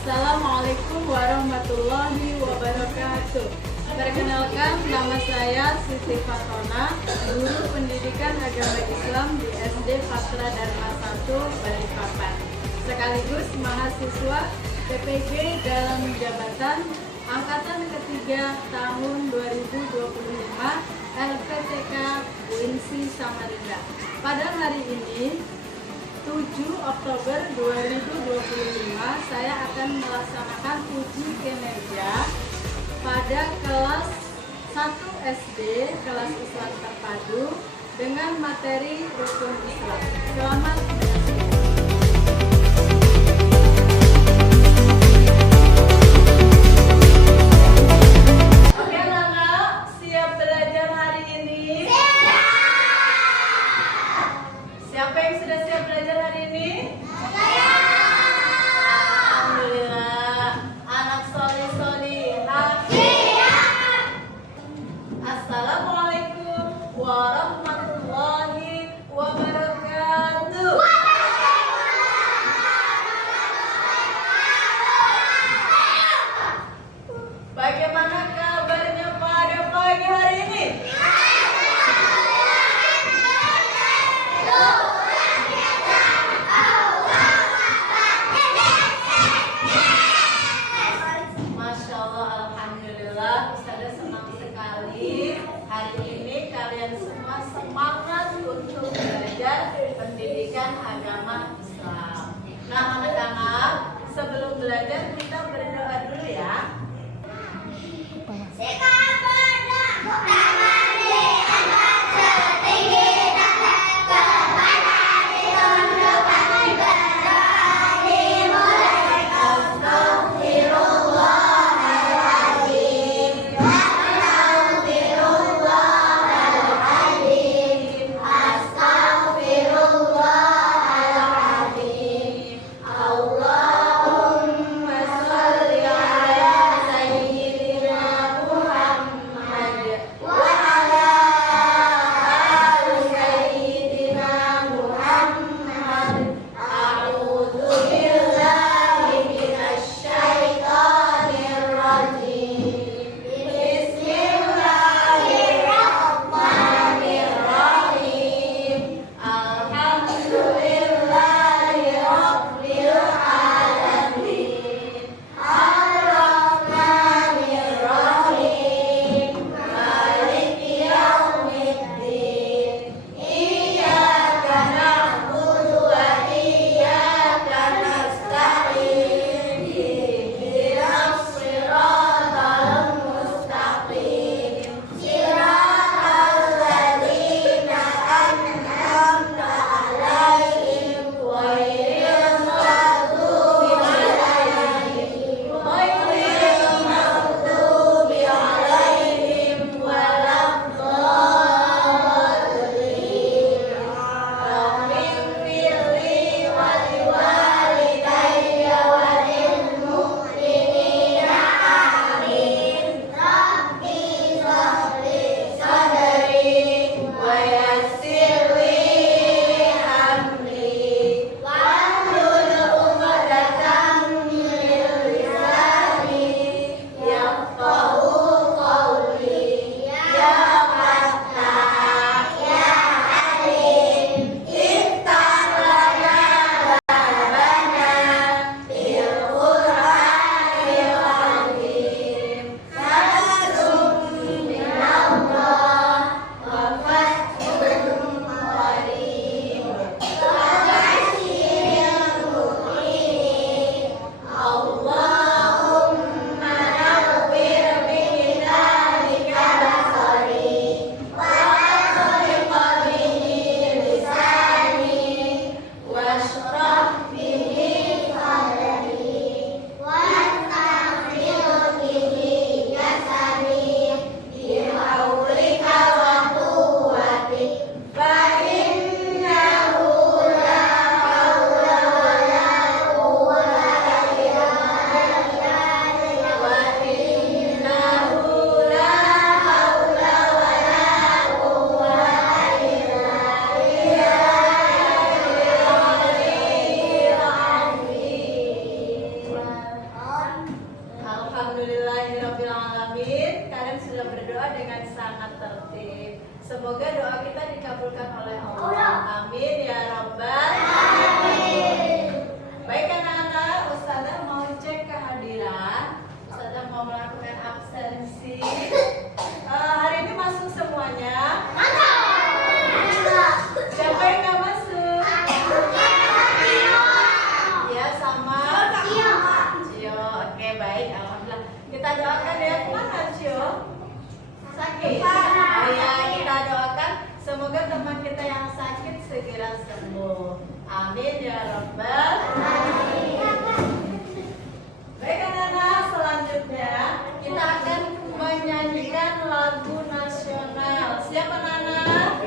Assalamualaikum warahmatullahi wabarakatuh. Perkenalkan, nama saya Siti Fatona, guru pendidikan agama Islam di SD Patra Dharma 1 Balikpapan, sekaligus mahasiswa PPG dalam jabatan Angkatan ketiga tahun 2025 LPTK UINSI Samarinda. Pada hari ini 7 Oktober 2025 saya akan melaksanakan uji kinerja pada kelas 1 SD kelas Islam terpadu dengan materi rukun Islam. Selamat menyaksikan. Oke anak-anak, siap belajar hari ini? Siapa yang sudah siap belajar hari ini? Alhamdulillah. Anak soleh-solehah. Assalamualaikum warahmatullahi wabarakatuh. Bagaimana kabarnya pada pagi hari ini? Masya Allah, alhamdulillah, Ustazah senang sekali. Hari ini kalian semua semangat untuk belajar pendidikan agama Islam. Nah anak-anak, sebelum belajar kita berdoa dulu ya. Semoga doa kita dikabulkan oleh Allah. Amin ya rabbal alamin. Baik anak-anak, Ustazah mau cek kehadiran. Ustazah mau melakukan absensi. Hari ini masuk semuanya? Siapa yang nggak masuk? Ya, sama Cio. Oke, baik, alhamdulillah. Kita doakan ya. Mana Cio? Sakit. Oh ya, kita doakan semoga teman kita yang sakit segera sembuh. Amin ya rabbal alamin. Baik anak-anak, selanjutnya kita akan menyanyikan lagu nasional. Siap anak-anak?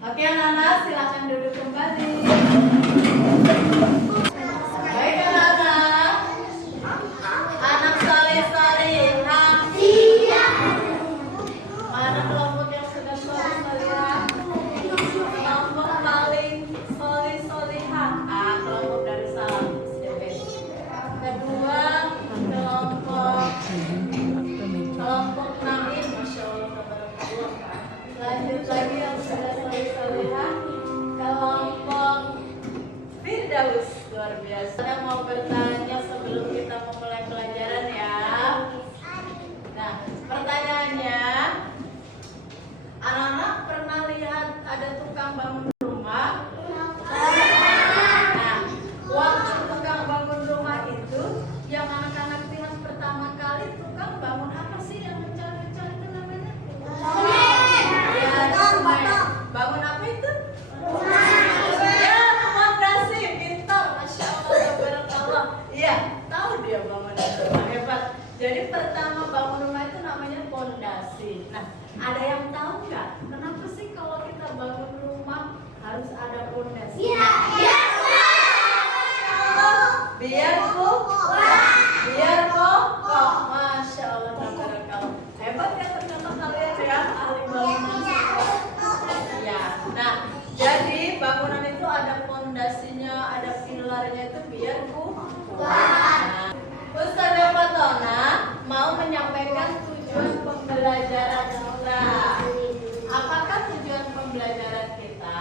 Oke anak-anak, silakan duduk kembali. Baik anak-anak, anak saleh-salehah. Mana kelompok yang sudah saleh-salehah? Kelompok paling soleh-solehah. Kelompok dari salam. Kedua, kelompok naim, masya Allah. Lanjut lagi yang sudah saleh-salehah, kelompok Firdaus. Luar biasa. Saya mau bertanya sebelum kita memulai pelajaran ya. Nah, pertanyaannya, anak-anak pernah lihat ada tukang bangun rumah? Nah, waktu tukang bangun rumah itu, yang anak-anak lihat pertama kali tukang bangun apa sih yang mencari-mencari itu namanya? Bangun apa itu? Ya, fondasi. Pintar, masya Allah, tabarakallah. Iya, tahu dia bangun itu. Hebat. Jadi pertama bangun rumah itu namanya fondasi. Nah, ada yang tahu nggak? Kenapa sih kalau kita bangun rumah harus ada fondasi? Biar kokoh. Masya Allah, tabarakallah. Hebat ya ternyata kalian ya, ahli bangunan. Ya, nah, jadi bangunan itu ada fondasinya, ada pilarnya itu biar kuat. Nah, Ustazah Fatona mau menyampaikan tujuan pembelajaran kita. Apakah tujuan pembelajaran kita?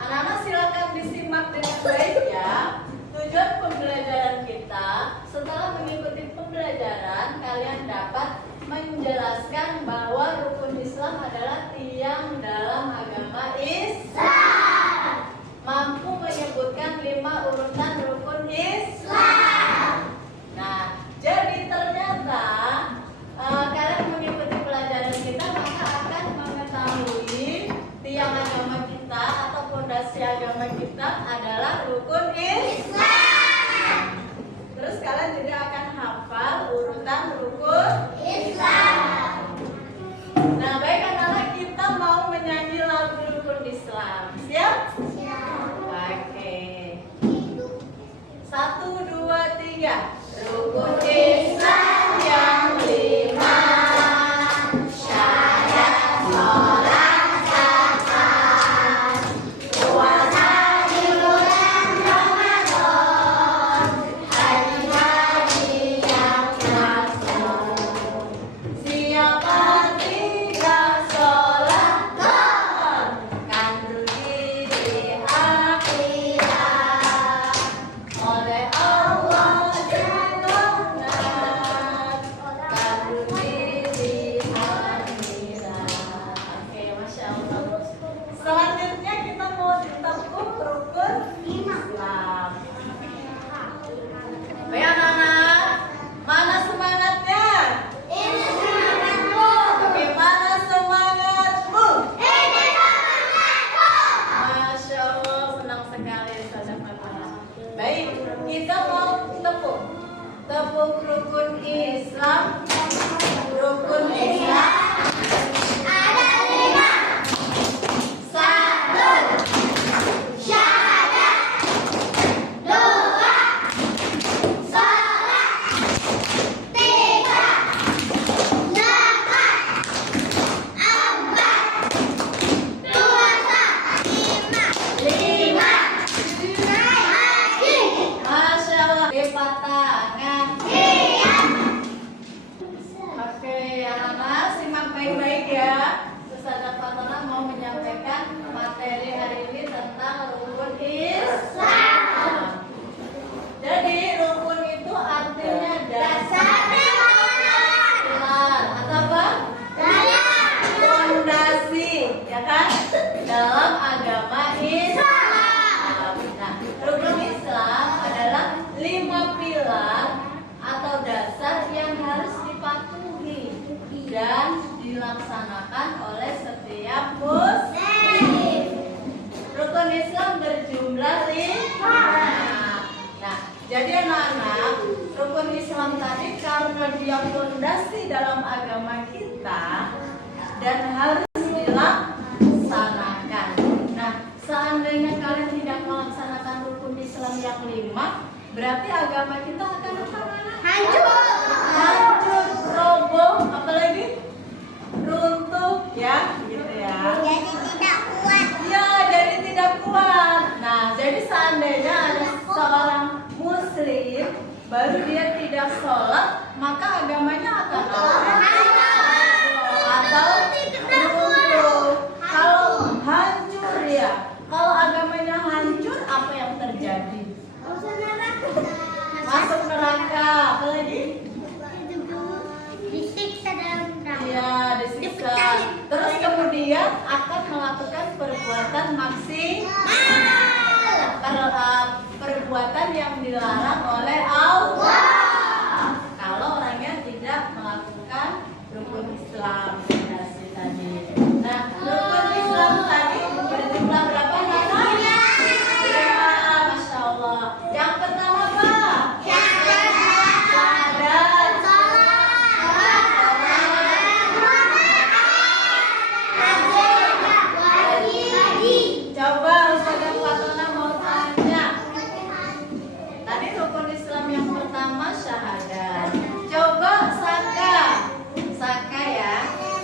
Anak-anak silakan disimak dengan baik ya. Tujuan pembelajaran kita, setelah mengikuti pembelajaran, kalian dapat menjelaskan bahwa rukun Islam adalah tiang dalam agama Islam. Mampu menyebutkan 5 urutan rukun Islam. Nah, jadi ternyata kalian mengikuti pelajaran kita maka akan mengetahui tiang agama kita atau fondasi agama kita adalah rukun Islam. Terus kalian juga akan hafal urutan rukun Islam. Nah, baik anak-anak, kita mau menyanyi lagu rukun Islam. Siap? Siap. Oke. 1, 2, 3. Rukun Islam yang 5. Syahadat Tepuk rukun Islam. Rukun Islam Ada 5. 1. Syahadat. 2. Salat. 3. Zakat. 4. Puasa. 5. Haji. Masya Allah. Lipat tangan. Iya. Oke, anak-anak simak baik-baik ya. Ustazah Fatona mau menyampaikan materi hari ini tentang rukun Islam. Jadi rukun itu artinya dasar, pilar atau apa? Fondasi, ya kan? Dalam agama Islam. Nah, rukun Islam adalah 5 pilar atau dasar yang harus dipatuhi dan dilaksanakan oleh setiap muslim. Rukun Islam berjumlah 5. Nah, jadi anak-anak, rukun Islam tadi karena dia fondasi dalam agama kita dan harus dilaksanakan. Nah, seandainya kalian tidak melaksanakan rukun Islam yang 5, berarti agama kita akan apa? Hancur, roboh, apalagi runtuh, ya, gitu ya. Jadi tidak kuat. Ya, jadi tidak kuat. Nah, jadi seandainya ada seorang muslim baru dia tidak sholat, maka agamanya akan apa? Atau runtuh. Kalau hancur ya, kalau agamanya hancur, apa yang terjadi? Masuk neraka, apalagi? Disiksa dalam neraka. Iya, disiksa. Terus kemudian akan melakukan perbuatan perbuatan yang dilarang oleh Allah. Kalau orangnya tidak melakukan rukun Islam tadi. Nah, rukun Islam tadi berjumlah berapa? Ya, Masya Allah. Yang pertama apa? Syahadat. Coba Ustazah Fatona mau tanya. Tadi rukun Islam yang pertama syahadat. Coba Saka. Saka ya.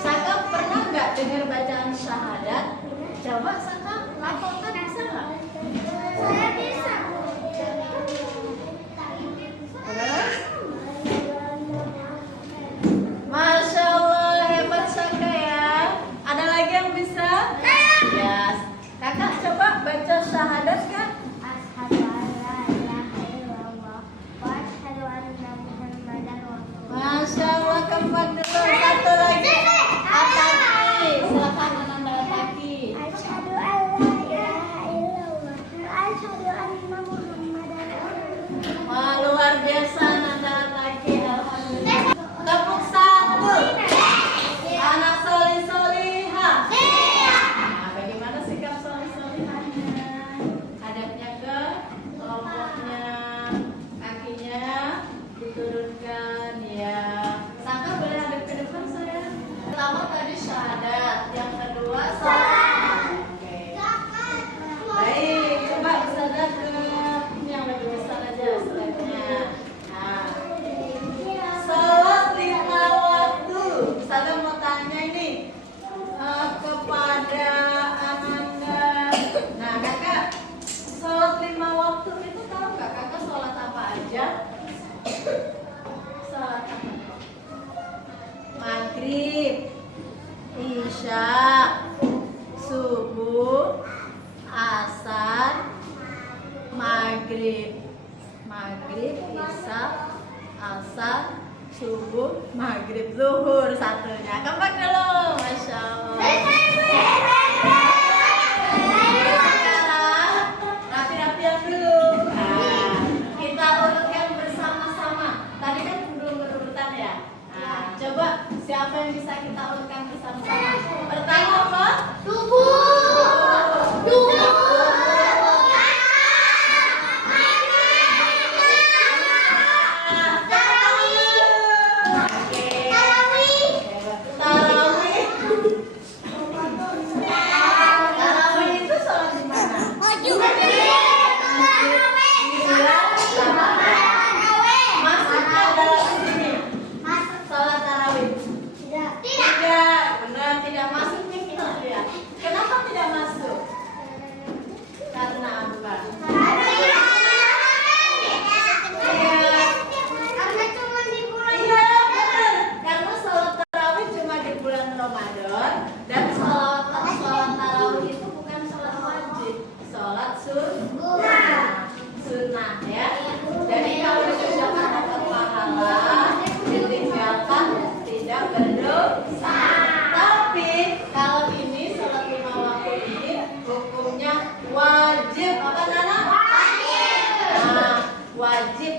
Saka pernah nggak dengar bacaan syahadat? Coba Saka laporkan, bisa nggak? Saya bisa. Terus? Masya Allah, hebat Saka ya. Ada lagi yang bisa? Yes. Kakak coba baca syahadat kan? Asyhadu an la ilaha illallah wa asyhadu anna Muhammadan rasulullah. Masya Allah, kembang dulu. Satu lagi. Ataki. Silakan Ananda Ataki. Asyhadu an la ilaha illallah wa asyhadu anna Muhammadan rasulullah. Wah, luar biasa Ananda Ataki. Alhamdulillah. Tepuk satu. Anak solih solihah. Nah, bagaimana sikap solih solihahnya? Hadapnya ke kelompoknya, kakinya diturunkan ya. Saka boleh hadap ke depan saya. Pertama tadi syahadat, yang kedua salat. Oke. Baik, coba Ustazah ke ini yang lebih besar aja slide-nya. Nah, salat 5 waktu. Ustazah mau tanya ini kepada Ananda. Nah, kakak, salat 5 waktu itu tahu nggak kakak salat apa aja? Salat apa? Maghrib, Isya, subuh, asar, maghrib, Isya, asar, subuh, maghrib, zuhur satunya. Kembali dulu, Masya Allah. Sekarang rapi-rapian dulu. Nah, kita urutkan bersama-sama. Tadi kan belum berurutan ya. Nah, coba siapa yang bisa kita urutkan bersama-sama? Pertama apa?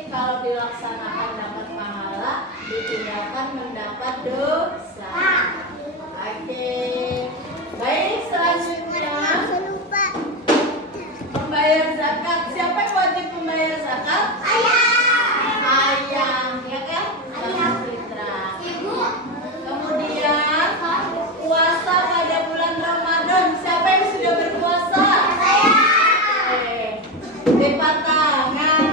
kalau dilaksanakan dapat pahala, ditinggalkan mendapat dosa. Oke. Baik, selanjutnya membayar zakat. Siapa yang wajib membayar zakat? Ayah, ya kan? Ayah fitrah. Kemudian puasa pada bulan Ramadan. Siapa yang sudah berpuasa? Lipat tangan.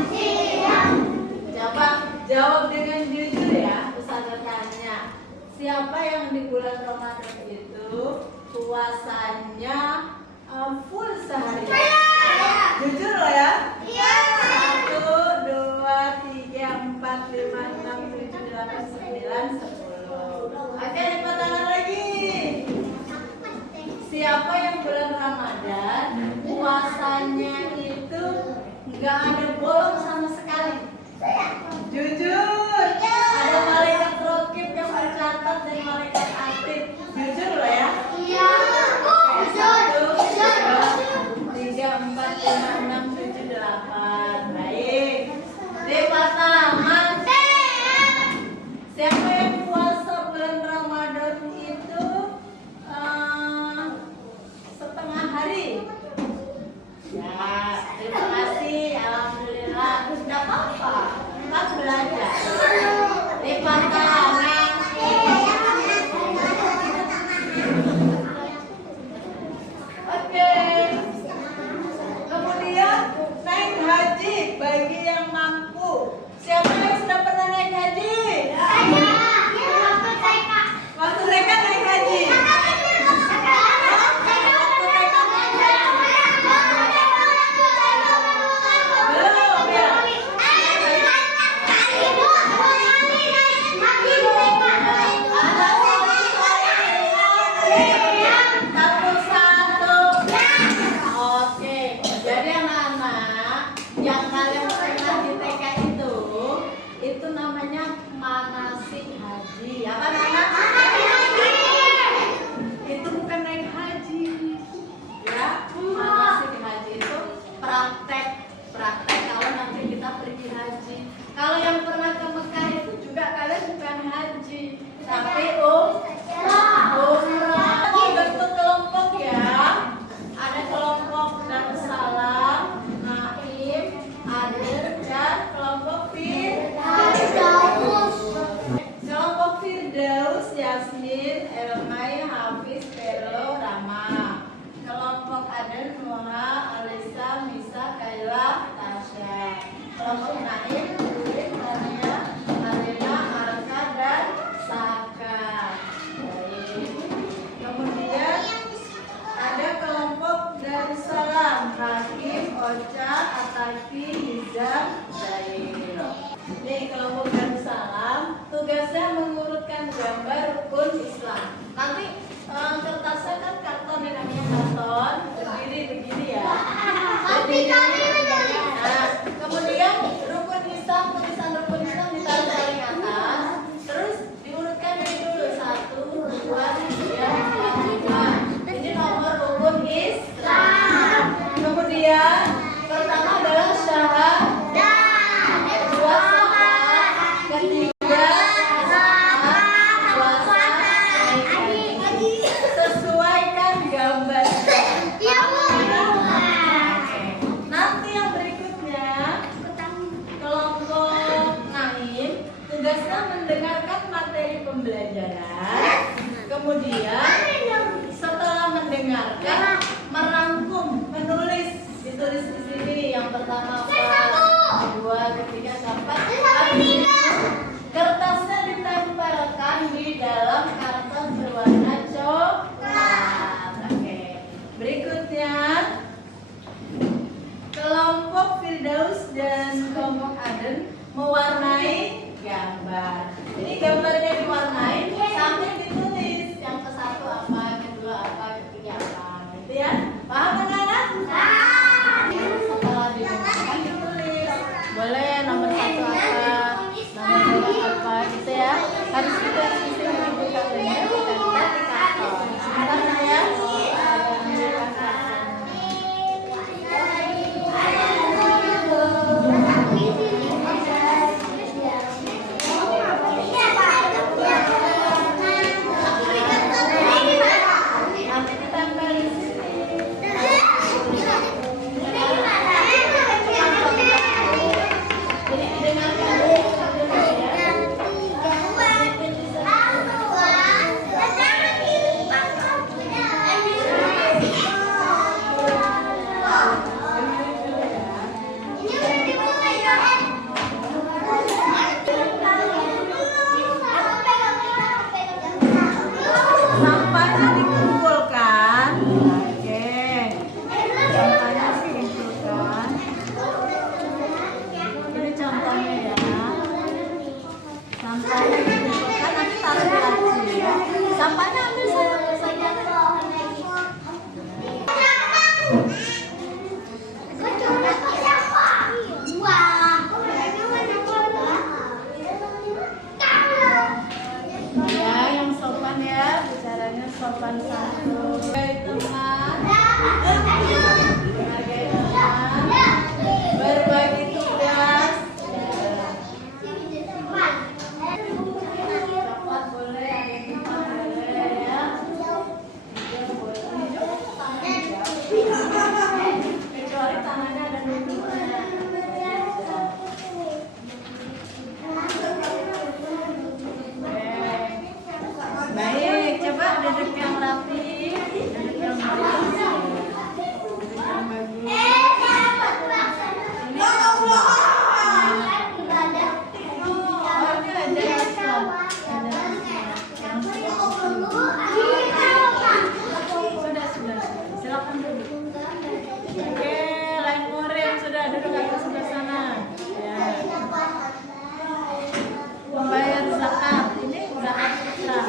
Coba jawab dengan jujur ya. Ustazah tanya, siapa yang di bulan Ramadan itu puasanya full sehari? Jujur loh ya. 1, 2, 3, 4, 5, 6, 7, 8, 9, 10. Oke, lipat tangan lagi. Siapa yang bulan Ramadan puasanya itu nggak ada bolong sama sekali? Jujur. Ada malaikat rokib yang mencatat dan malaikat atid. Jujur loh ya. 1, 2, 3, 4, 5, 6, 7, 8. Baik. Lipat tangan. Siapa yang puasa bulan Ramadan itu setengah hari? Ya, terima kasih. Alhamdulillah. Tidak apa-apa. Kan belajar. Lipat tangan. Oke. Kemudian naik haji bagi yang mampu. Siapa yang sudah pernah naik haji? Waktu mereka naik haji. Belum ya? Satu. Oke. Jadi anak-anak yang kalian pernah di TK itu namanya manasik haji. Apa namanya? Itu bukan naik haji. Ya, manasik haji itu praktek kalau nanti kita pergi haji. Kalau yang pernah ke Mekah itu juga kalian bukan haji, tapi umrah. Bentuk kelompok ya. Ada kelompok Darussalam, Naim, Adil, dan kelompok Kelompok Firdaus, Yasmin, Elmai, Hafiz, Vero, Rama. Kelompok Aden, Noha, Alisa, Misa, Kaila, Tasya. Kelompok Naim, Urin, Maria, Arena, Arka, dan Saka. Baik. Kemudian ada kelompok Darussalam, Hakim, Ocha, Ataki, Hizam, Zair. Nih kelompok Darussalam tugasnya mengurutkan gambar rukun Islam. Nanti kertasnya kan karton yang namanya karton berdiri begini ya. Nah, kemudian rukun Islam, tulisan rukun Islam ditaruh paling atas, terus diurutkan dari dulu 1, 2, 3, 4, 5. Ini nomor rukun Islam. Kemudian pertama adalah syahadat. Kedua salat. Ketiga puasa. Sesuaikan gambar. Nanti yang berikutnya kelompok Naim tugasnya mendengarkan materi pembelajaran. Kemudian setelah mendengarkan merangkum, menulis, ditulis di sini yang pertama apa, kedua, ketiga, keempat. Habis itu kertasnya ditempelkan di dalam karton berwarna coklat. Oke. Berikutnya kelompok Firdaus dan kelompok Aden mewarnai gambar. Ini gambarnya diwarnai sambil ditulis. Yang ke satu sopan santun. Sebagai teman, sebagai teman, berbagi tugas. Coklat boleh, ada yang teman boleh ya. Kecuali tangannya ada duduknya. Baik, coba duduk yang rapi, duduk yang bagus, duduk yang bagus. Oh, ini ada Aslan. Sudah. Silakan duduk. Oke, lain murid sudah duduk agak sebelah sana. Ya. Membayar zakat. Ini zakat fitrah.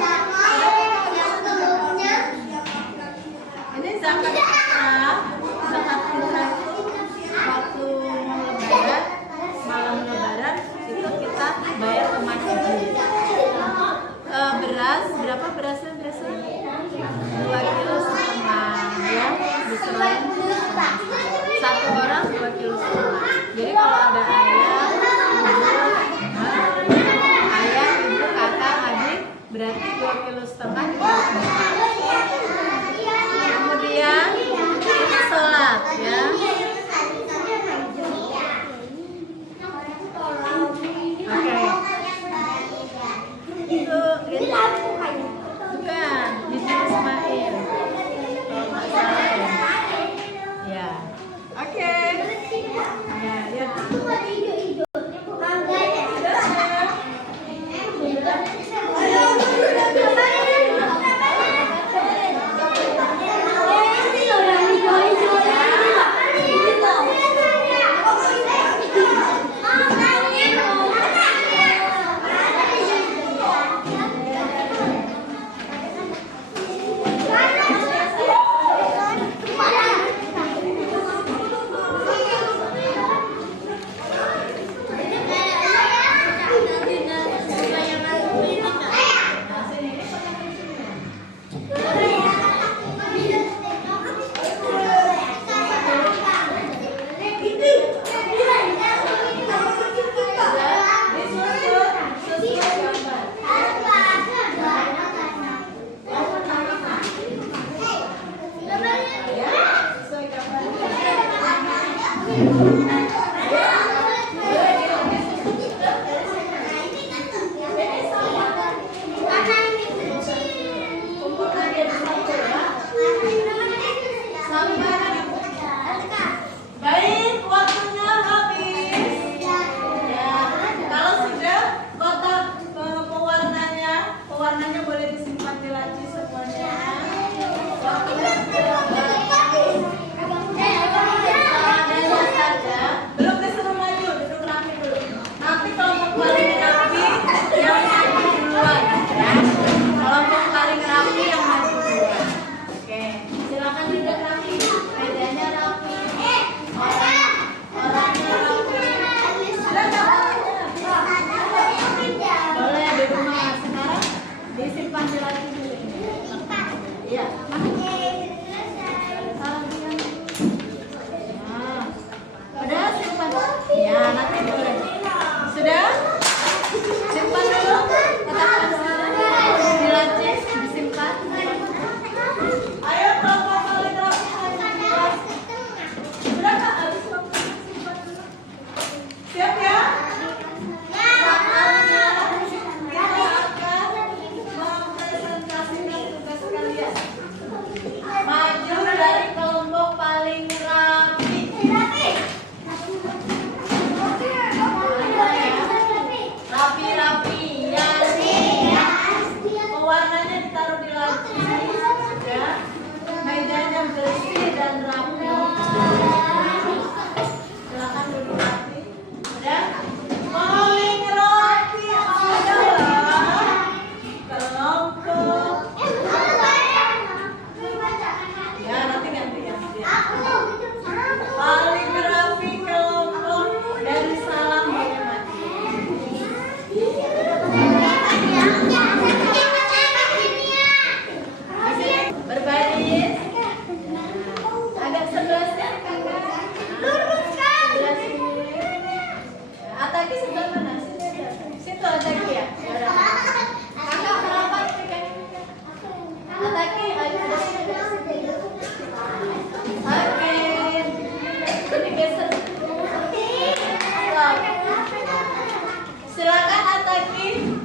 lagi.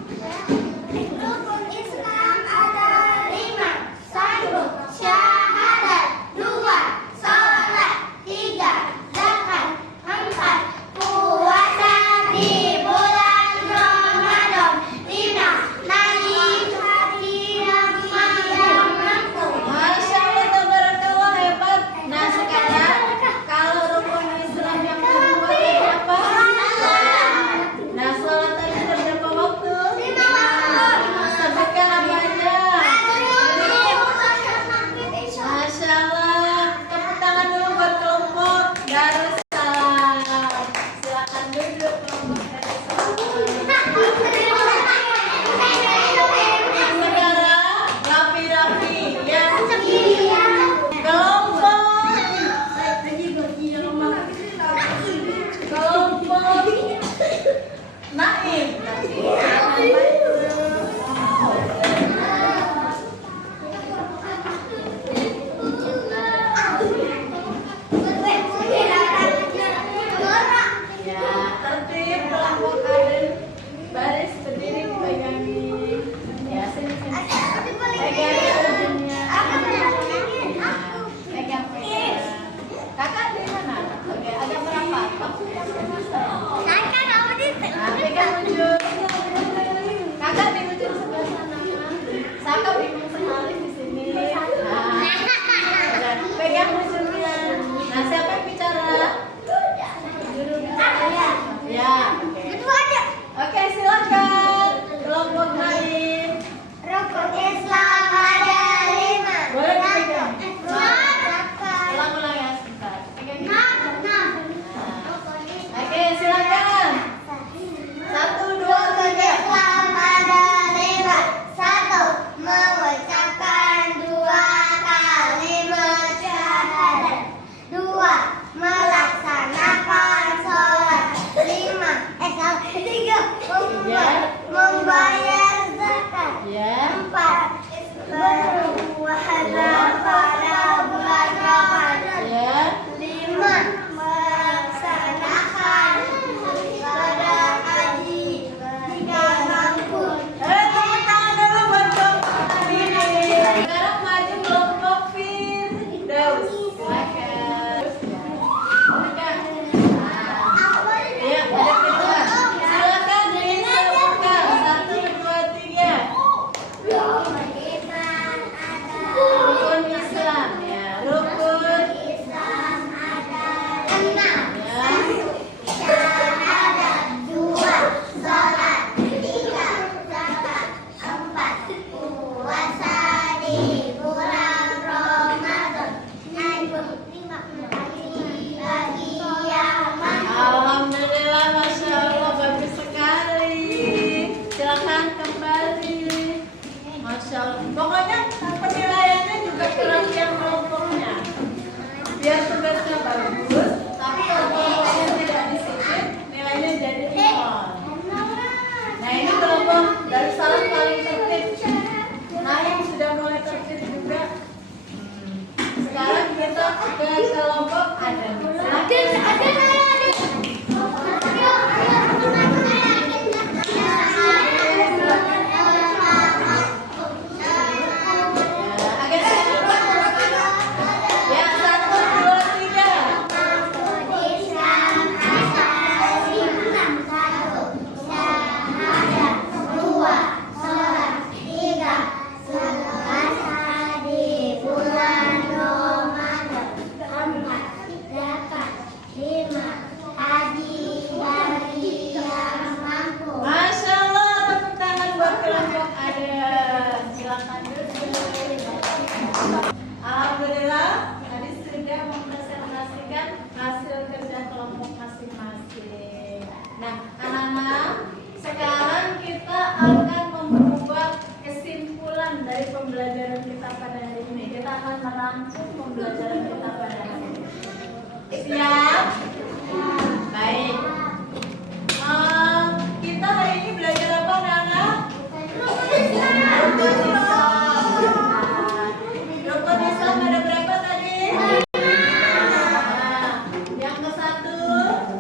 Rukun Islam ada 5. 1. Syahadat. 2. Sholat. 3. Zakat. 4. Puasa di bulan Ramadan. 5. Nabi hari Ramadan mampu. Masya Allah, tabarakallah, hebat. Nah sekarang kalau rukun Islam yang kedua ini apa? Nah sholat tadi berapa waktu? 5 waktu. Sebutkan apa aja? Masya Allah, tepuk tangan dulu buat kelompok Darussalam. Silakan duduk kelompok Darussalam. Sekarang rapi-rapi ya. Kelompok Naim. Ya, tertib kelompok Aden. Baris berdiri pegangi. Ya, sini. Pegang ujungnya. Pegang. Kakak di mana? Oke, ada berapa? Nah, pegang ujung. Kakak di ujung sebelah sana. Saka bingung sekali di sini. Nah, pegang ujungnya. Nah, siapa yang bicara? Juru bicara. Ya, oke. Oke, silakan. Kelompok Naim. Rukun Islam ada 5. Boleh dipegang. Zakat. Ulang-ulang ya, sebentar. Pegang. 6. Oke, silakan. 1, 2, 3. Islam ada 5. 1. Mengucapkan 2 kalimat syahadat. 2. Melaksanakan sholat. 3. Membayar zakat. Ya. 4. Berpuasa pada bulan Ramadan. Ya. 5. Melaksanakan ibadah haji jika mampu. Tepuk tangan dulu buat kelompok ini. Sekarang maju kelompok Firdaus. Silakan. Silakan. Iya, ada kedua. Silakan disebutkan 1, 2, 3. Rukun Islam ya. Rukun Islam ada 6. ya. Syahadat. 2. Sholat. 3. Zakat. 4. Puasa di bulan Ramadan. 5. Bagi yang mampu. Alhamdulillah, Masya Allah, bagus sekali. Silakan kembali. Masya Allah. Pokoknya penilaiannya juga perhatian kelompoknya. Biar tugasnya bagus, tapi kalau kelompoknya tidak disiplin, nilainya jadi nol. Nah ini kelompok Darussalam paling tertib. Nah yang sudah mulai tertib juga. Sekarang kita ke kelompok Adam. Ya, 1, 2, 3. Islam ada 5. 1. Syahadat. 2. Sholat. 3. Puasa di bulan Ramadan. 4. Zakat. 5. Haji bagi yang mampu. Masya Allah, tepuk tangan buat kelompok Adam. Silakan duduk. Alhamdulillah, tadi sudah mempresentasikan hasil kerja kelompok masing-masing. Nah, anak-anak, sekarang kita akan membuat kesimpulan dari pembelajaran kita pada hari ini. Kita akan merangkum pembelajaran kita pada hari ini. Siap? Baik. Kita hari ini belajar apa, Nana? Rukun Islam. Rukun Islam ada berapa tadi? 5. Yang ke-1? 2.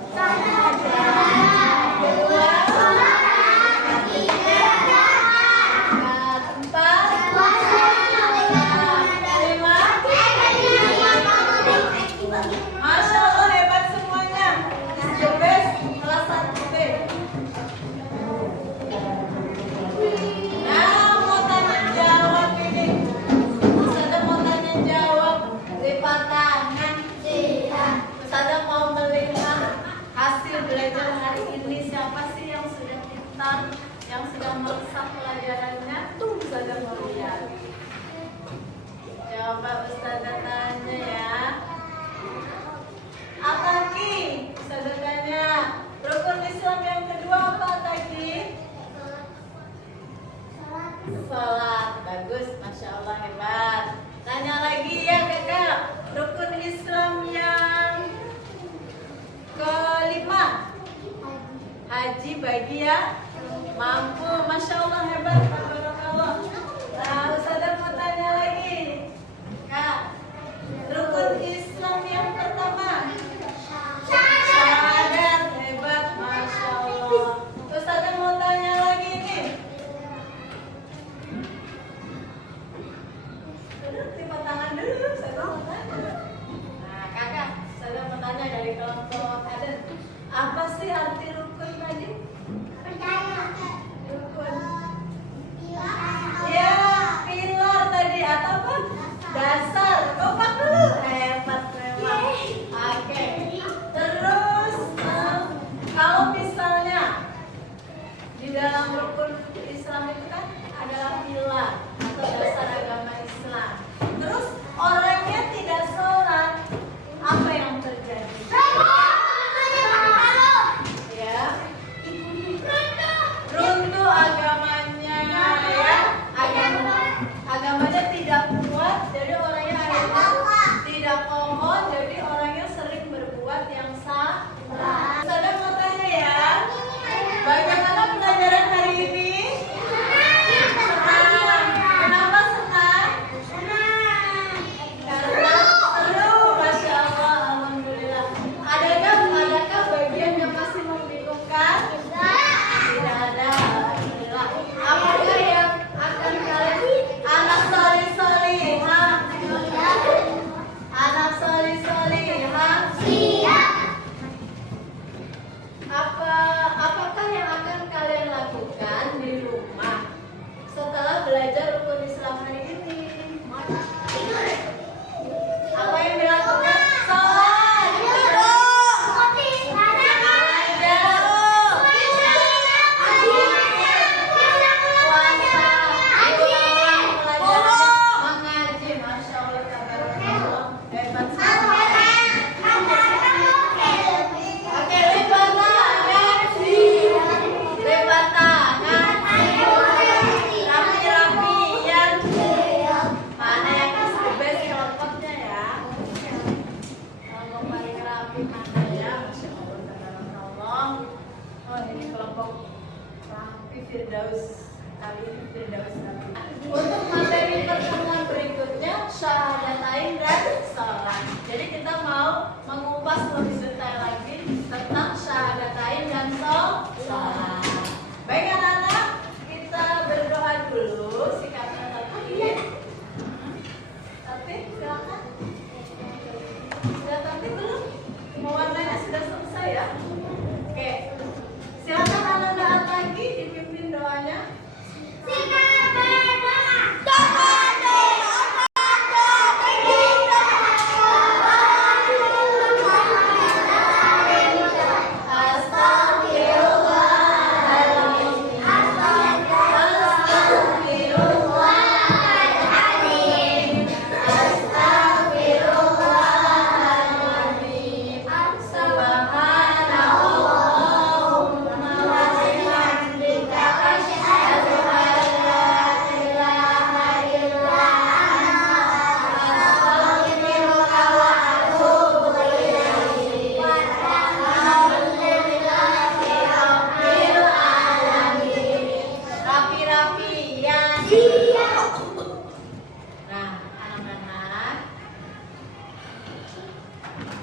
sebentar yang sedang meresap pelajarannya tuh Ustazah mau lihat. Coba Ustazah tanya ya. Ataki, Ustazah tanya, rukun Islam yang kedua apa Ataki? Salat. Bagus, Masya Allah, hebat. Tanya lagi ya kakak, rukun Islam yang kelima? Haji bagi ya? Mampu, Masya Allah, hebat. Tabarakallah. Nah, Ustazah mau tanya lagi. Kak, rukun Islam yang pertama? Syahadat, hebat, Masya Allah. Ustazah mau tanya lagi nih. Tipe tangan dulu, Ustazah mau tanya. Nah, kakak, Ustazah mau tanya dari kelompok Aden. Apa sih arti rukun tadi? Rukun. Ya, pilar tadi atau apa? Dasar. Kompak dulu. Hebat memang. Oke. Terus kalau misalnya di dalam rukun Islam itu kan adalah pilar atau dasar agama Islam. Terus orangnya tidak sholat, apa yang terjadi? Ya, runtuh agamanya ya, agamanya tidak kuat, jadi orangnya akhirnya tidak kokoh, jadi orangnya sering berbuat yang salah. Saudara mau tanya ya, bagaimana pelajaran hari ini? Senang. Kenapa senang? Karena seru, Masya Allah, Alhamdulillah. Adakah bagian yang masih membingungkan? Tidak ada, Alhamdulillah. Apakah yang akan kalian anak solih-solihah? Anak solih-solihah? Apakah yang akan kalian lakukan di rumah setelah belajar rukun Islam hari ini? Apa yang dilakukan? Sholat, puasa, mengaji, Masya Allah, tabarakallah, hebat sekali. Oke, lipat tangan, rapi-rapian. Mana yang best kelompoknya ya? Kelompok paling rapi mana ya? Masya Allah, tabarakallah. Oh, ini kelompok rapi Firdaus. Kali ini Firdaus rapi. Untuk materi pertemuan berikutnya syahadatain dan sholat. Jadi kita mau mengupas lebih detail lagi tentang syahadatain dan sholat. Baik anak-anak, kita berdoa dulu. Sikapnya tertib. Tertib, silakan. Sudah tertib belum? Mewarnanya sudah selesai ya? Oke. Silakan anak-anak lagi dipimpin doanya.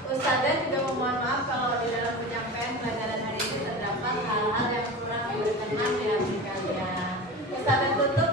Ustazah juga memohon maaf kalau di dalam penyampaian pelajaran hari ini terdapat hal-hal yang kurang berkenan di hati kalian. Ustazah tutup